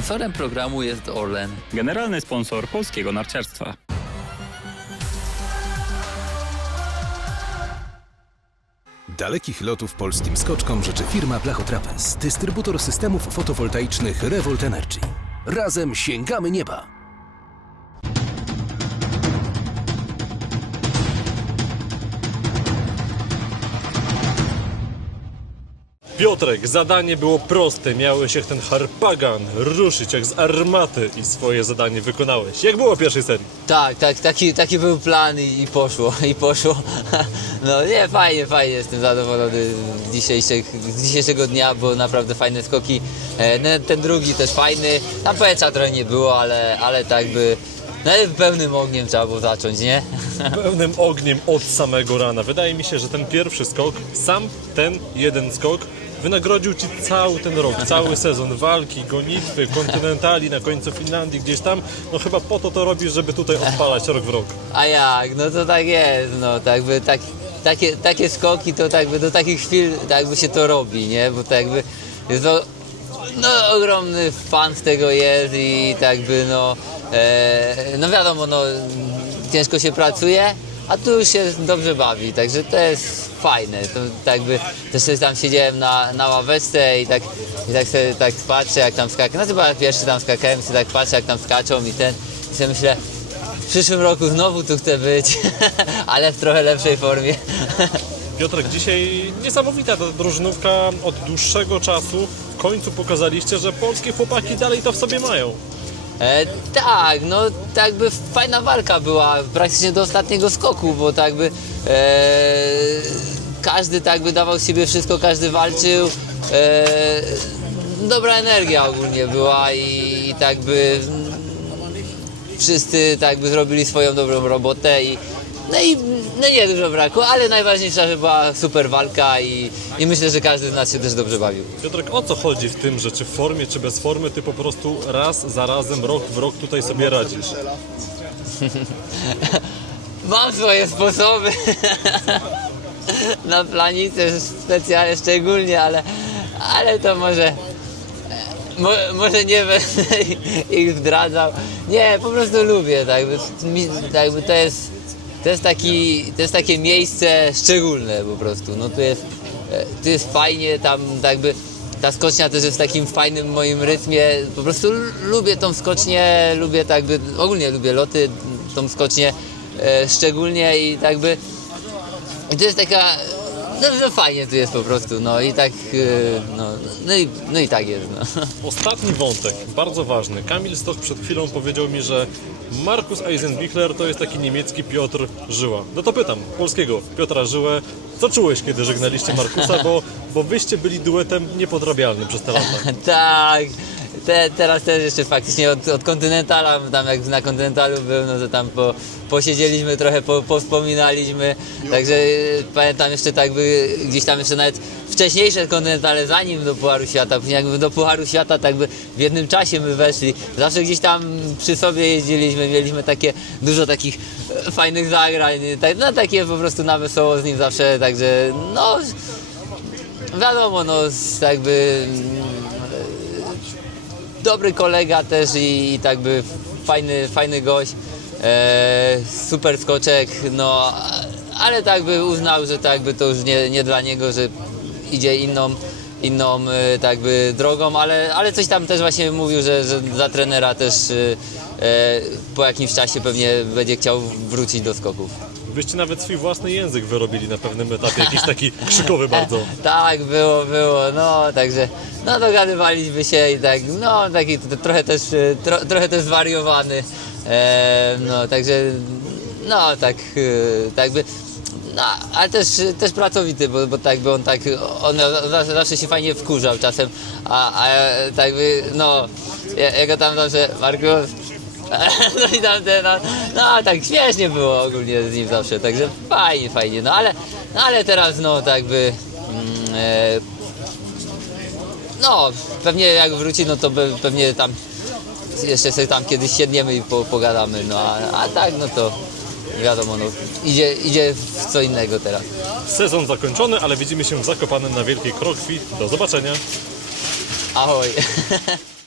Sponsorem programu jest Orlen. Generalny sponsor polskiego narciarstwa. Dalekich lotów polskim skoczkom życzy firma Blachotrapez, dystrybutor systemów fotowoltaicznych Revolt Energy. Razem sięgamy nieba! Piotrek, zadanie było proste. Miałeś jak ten harpagan ruszyć jak z armaty i swoje zadanie wykonałeś. Jak było w pierwszej serii? Tak, tak, taki, taki był plan i, i poszło, i poszło. No nie, fajnie, fajnie, jestem zadowolony z, dzisiejszych, z dzisiejszego dnia, bo naprawdę fajne skoki. E, no, ten drugi też fajny, tam powietrza trochę nie było, ale, ale tak by, no ale pełnym ogniem trzeba było zacząć, nie? Pełnym ogniem od samego rana. Wydaje mi się, że ten pierwszy skok, sam ten jeden skok, wynagrodził Ci cały ten rok, cały sezon walki, gonitwy, kontynentali na końcu Finlandii, gdzieś tam. No chyba po to to robisz, żeby tutaj odpalać rok w rok. A jak, no to tak jest, no tak by, tak, takie, takie skoki to tak by, do takich chwil tak by się to robi, nie? Bo tak by, jest to, no ogromny fan z tego jest i tak by, no, e, no wiadomo, no ciężko się pracuje, a tu już się dobrze bawi, także to jest fajne, to tak by, też sobie tam siedziałem na, na ławeczce i tak, i tak sobie tak patrzę jak tam skakają, no chyba pierwszy tam skakałem, sobie tak patrzę jak tam skaczą i ten, i sobie myślę, w przyszłym roku znowu tu chcę być, ale w trochę lepszej formie. Piotrek, dzisiaj niesamowita ta drużynówka od dłuższego czasu. W końcu pokazaliście, że polskie chłopaki dalej to w sobie mają. E, tak, no tak by fajna walka była praktycznie do ostatniego skoku, bo tak by e, każdy tak by dawał z siebie wszystko, każdy walczył. E, dobra energia ogólnie była i, i tak by wszyscy tak by zrobili swoją dobrą robotę i no i no nie dużo brakło, ale najważniejsza, że była super walka i, i myślę, że każdy z nas się też dobrze bawił. Piotrek, o co chodzi w tym, że czy w formie, czy bez formy, ty po prostu raz za razem, rok w rok tutaj sobie radzisz? Mam swoje sposoby. Na planicy specjalnie szczególnie, ale, ale to może. Mo, może nie będę ich zdradzał. Nie, po prostu lubię, tak by, mi- tak by to jest. To jest, taki, to jest takie miejsce szczególne po prostu. No tu jest, e, tu jest fajnie, tam tak by ta skocznia też jest w takim fajnym moim rytmie. Po prostu lubię tą skocznię, lubię tak by, ogólnie lubię loty, tą skocznię e, szczególnie i tak by i to jest taka, no, no fajnie tu jest po prostu, no i tak, e, no, no, i, no i tak jest, no. Ostatni wątek, bardzo ważny. Kamil Stoch przed chwilą powiedział mi, że Markus Eisenbichler to jest taki niemiecki Piotr Żyła. No to pytam, polskiego Piotra Żyłę, co czułeś, kiedy żegnaliście Markusa, bo, bo wyście byli duetem niepodrabialnym przez te lata. Tak, te, teraz też jeszcze faktycznie od, od Kontynentala, tam jak na Kontynentalu był, no to tam po, posiedzieliśmy trochę, po, powspominaliśmy, także e, pamiętam jeszcze tak by gdzieś tam jeszcze nawet wcześniejsze Kontynentale zanim do Pucharu Świata, później jakby do Pucharu Świata tak by w jednym czasie my weszli, zawsze gdzieś tam przy sobie jeździliśmy, mieliśmy takie, dużo takich e, fajnych zagrań, tak, no takie po prostu na wesoło z nim zawsze, także no wiadomo, no jakby dobry kolega też i, i tak by fajny, fajny gość, e, super skoczek, no ale tak by uznał, że tak by to już nie, nie dla niego, że idzie inną, inną e, tak by drogą, ale, ale coś tam też właśnie mówił, że, że dla trenera też e, e, po jakimś czasie pewnie będzie chciał wrócić do skoków. Wyście nawet swój własny język wyrobili na pewnym etapie, jakiś taki krzykowy bardzo. Tak, było, było, no, także, no dogadywaliśmy się i tak, no, taki trochę też, e, tro, trochę też zwariowany, e, no, także, no, tak, e, tak by, no, ale też, też pracowity, bo, bo tak by on tak, on zawsze, zawsze się fajnie wkurzał czasem, a, a ja tak by, no, ja, ja go tam zawsze, Markus, no i tam te, no, no tak śmiesznie było ogólnie z nim zawsze, także fajnie, fajnie, no ale, no ale teraz no tak by, mm, e, no pewnie jak wróci, no to pe- pewnie tam jeszcze sobie tam kiedyś siedniemy i po, pogadamy, no a, a tak no to wiadomo, no idzie, idzie w co innego teraz. Sezon zakończony, ale widzimy się w Zakopanem na Wielkiej Krokwi. Do zobaczenia. Ahoj!